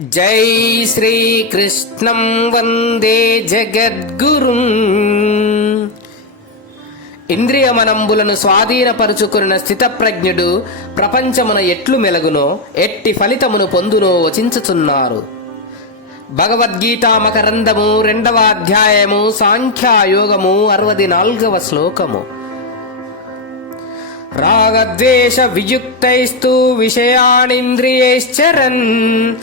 జై శ్రీకృష్ణం వందే జగద్గురుం. ఇంద్రియ మనంబులను స్వాధీనపరుచుకున్న స్థితప్రజ్ఞుడు ప్రపంచమున ఎట్లు మెలగునో ఎట్టి ఫలితమును పొందునో వచించుచున్నారు. భగవద్గీత మకరందము రెండవ అధ్యాయము సాంఖ్యాయోగము అరవది నాల్గవ శ్లోకము. రాగద్వేష వియుక్తైస్తు విషయానింద్రియైశ్చరన్.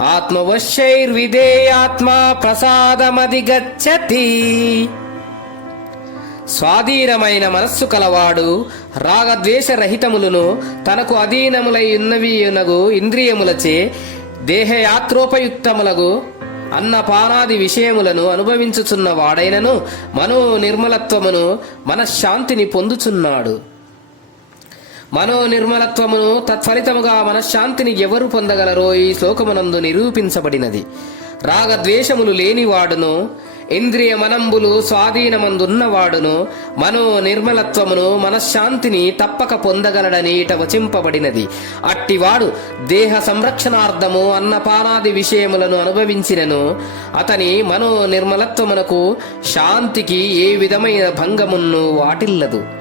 ఆత్మవశ్యైర్విధేయాత్మా ప్రసాదమధిగచ్చతి. స్వాధీనమైన మనస్సు కలవాడు రాగద్వేష రహితములను తనకు అధీనములై ఉన్నవి ఇంద్రియములచే దేహయాత్రోపయుక్తములగు అన్నపానాది విషయములను అనుభవించుచున్న వాడైనను మనో నిర్మలత్వమును మనశ్శాంతిని పొందుచున్నాడు. మనో నిర్మలత్వమును తత్ఫలితముగా మనశ్శాంతిని ఎవరు పొందగలరో ఈ శ్లోకమునందు నిరూపించబడినది. రాగద్వేషములు లేనివాడును ఇంద్రియ మనంబులు స్వాధీనమందున్నవాడును మనో నిర్మలత్వమును మనశ్శాంతిని తప్పక పొందగలడని ఇట వచింపబడినది. అట్టివాడు దేహ సంరక్షణార్థము అన్నపానాది విషయములను అనుభవించినను అతని మనో నిర్మలత్వమునకు శాంతికి ఏ విధమైన భంగమును వాటిల్లదు.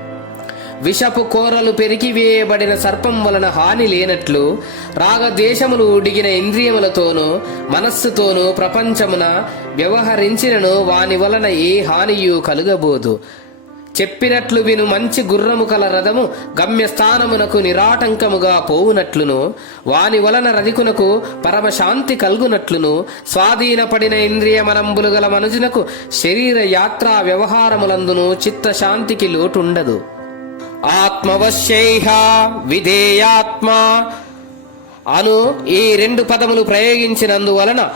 విషపు కోరలు పెరికివేయబడిన సర్పం వలన హాని లేనట్లు రాగద్వేషములు ఉడిగిన ఇంద్రియములతోనూ మనస్సుతోనూ ప్రపంచమున వ్యవహరించినను వాని వలన ఏ హానియు కలుగబోదు. చెప్పినట్లు విను మంచి గుర్రము కల రథము గమ్యస్థానమునకు నిరాటంకముగా పోవునట్లును వాని వలన రధికునకు పరమశాంతి కలుగునట్లును స్వాధీనపడిన ఇంద్రియ మనంబులు గల మనుజునకు శరీర యాత్రా వ్యవహారములందును చిత్తశాంతికి లోటుండదు. ఆత్మవశ్యైహ విధేయాత్మ అను ఈ రెండు పదములు ప్రయోగించినందువలన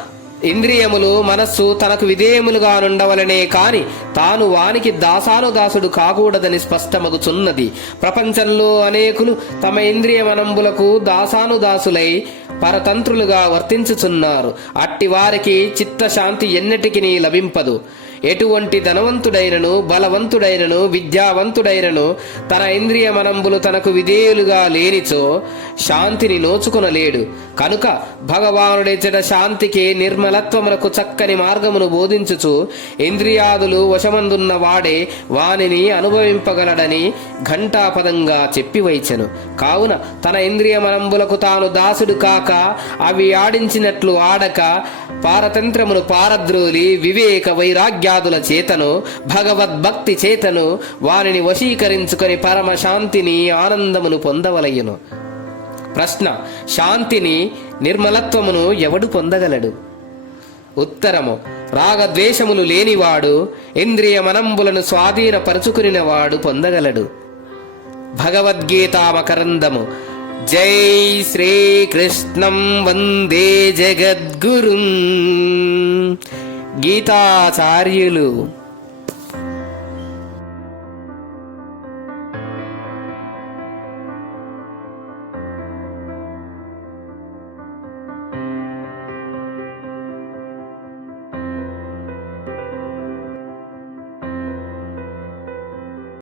ఇంద్రియములు మనస్సు తనకు విధేయములుగా నుండవలనే కాని తాను వానికి దాసానుదాసుడు కాకూడదని స్పష్టమగుచున్నది. ప్రపంచంలో అనేకులు తమ ఇంద్రియ మనంబులకు దాసానుదాసులై పరతంత్రులుగా వర్తించుచున్నారు. అట్టి వారికి చిత్తశాంతి ఎన్నటికి లభింపదు. ఎటువంటి ధనవంతుడైనను బలవంతుడైనను విద్యావంతుడైనను తన ఇంద్రియ మనంబులు తనకు విధేయులుగా లేనిచో శాంతిని నోచుకునలేడు. కనుక భగవానుడెచ్చట శాంతికి నిర్మలత్వమునకు చక్కని మార్గమును బోధించుచు ఇంద్రియాదులు వశమందున్న వాడే వానిని అనుభవింపగలడని ఘంటాపదంగా చెప్పి వైచెను. కావున తన ఇంద్రియ మనంబులకు తాను దాసుడు కాక అవి ఆడించినట్లు ఆడక పారతంత్రమును పారద్రోలి వివేక వైరాగ్యాదుల చేతను భగవద్భక్తి చేతను వారిని వశీకరించుకొని పరమ శాంతిని ఆనందమును పొందవలయును. ప్రశ్న శాంతిని నిర్మలత్వమును ఎవడు పొందగలడు? ఉత్తరము రాగద్వేషములు లేనివాడు ఇంద్రియ మనంబులను స్వాధీనపరుచుకునినవాడు పొందగలడు. భగవద్గీతామకరందము జై శ్రీకృష్ణం వందే జగద్గురుం. గీతాచార్యులు.